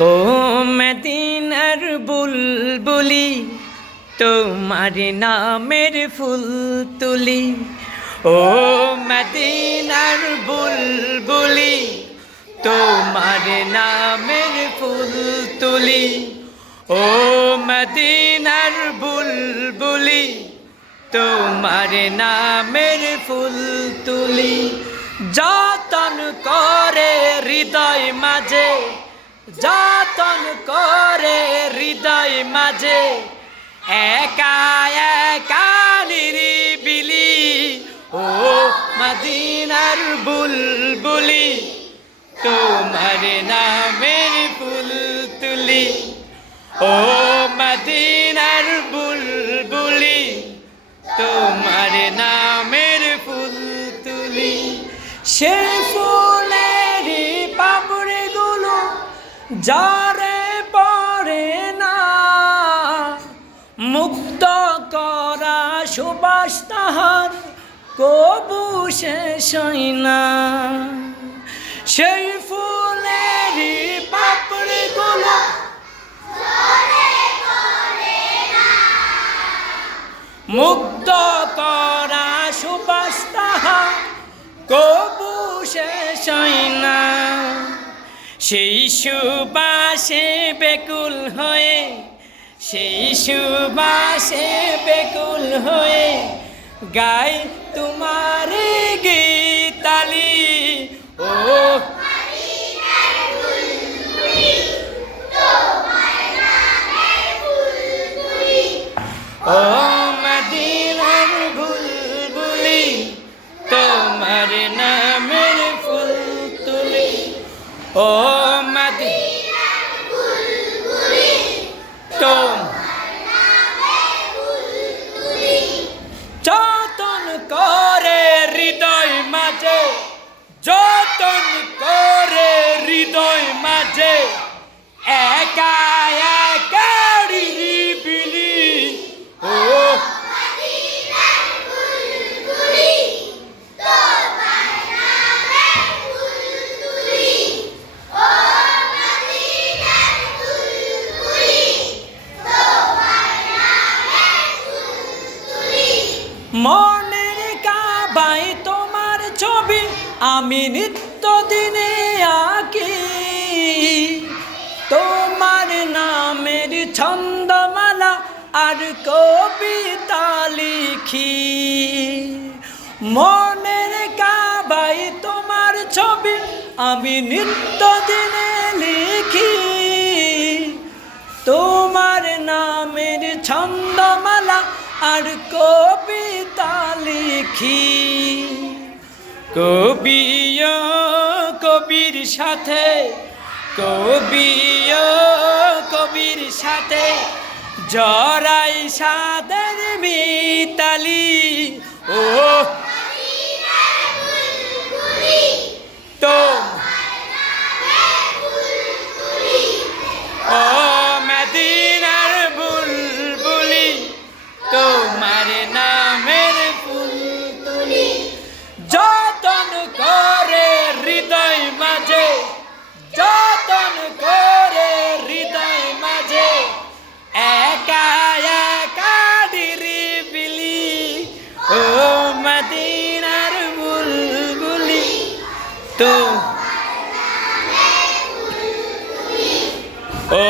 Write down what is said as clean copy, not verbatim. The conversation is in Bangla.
ও মদিনার বুলবুলি তোমার নামের ফুল তুলি। ও মদিনার বুলবুলি তোমার নামের ফুল তুলি। ও মদিনার বুলবুলি তোমার নামের ফুল তুলি। যতন করে হৃদয় মাঝে, যতন করে হৃদয় মাঝে, একা একা নিরিবিলি। ও মদিনার বুলবুলি তোমার নামের ফুল তুলি। ও মদিনার বুলবুলি তোমার নামের ফুল তুলি। সে ফুলেরই পাপড়িগুলো যারে পড়ে না, মুক্ত করা সুবাস তাহার কবু শেষ হয় না। সেই ফুলেরই পাপড়িগুলো মুক্ত করা সুবাস তাহার কবু শেষ হয় না। সেই সুবাসে বেকুল হয়ে, সেই সুবাসে বেকুল হয়ে গাই তোমার গীতালি। ও ও মদিনার বুলবুলি তোমার নামের ফুল তুলি। ও মদিনার বুলবুলি তোমার নামের ফুল তুলি। যতন করে হৃদয় মাঝে, যতন করে হৃদয় মাঝে, একা একা নিরিবিলি। ও মদিনার বুলবুলি তোমার নামের ফুল তুলি। ও মদিনার বুলবুলি তোমার নামের ফুল তুলি। মনের কাবায় তোমার ছবি আমি নিত্য দিনে আঁকি, তোমার নামের ছন্দমালা আর কবিতা লিখি। মনের কাবায় তোমার ছবি আমি নিত্য দিনে লিখি, তোমার নামের ছন্দমালা আর কবিতা লিখি। কবিও কবির সাথে, কবিও কবির সাথে জড়াই সাদের মিতালি। ও মদিনার বুলবুলি তোমার নামের ফুল তুলি। ও মদিনার বুলবুলি তোমার নামের ফুল তুলি। যতন করে হৃদয় মাঝে, যতন করে হৃদয় মাঝে, একা একা নিরিবিলি। ও মদিনার বুলবুলি তোমার নামের ফুল তুলি। ও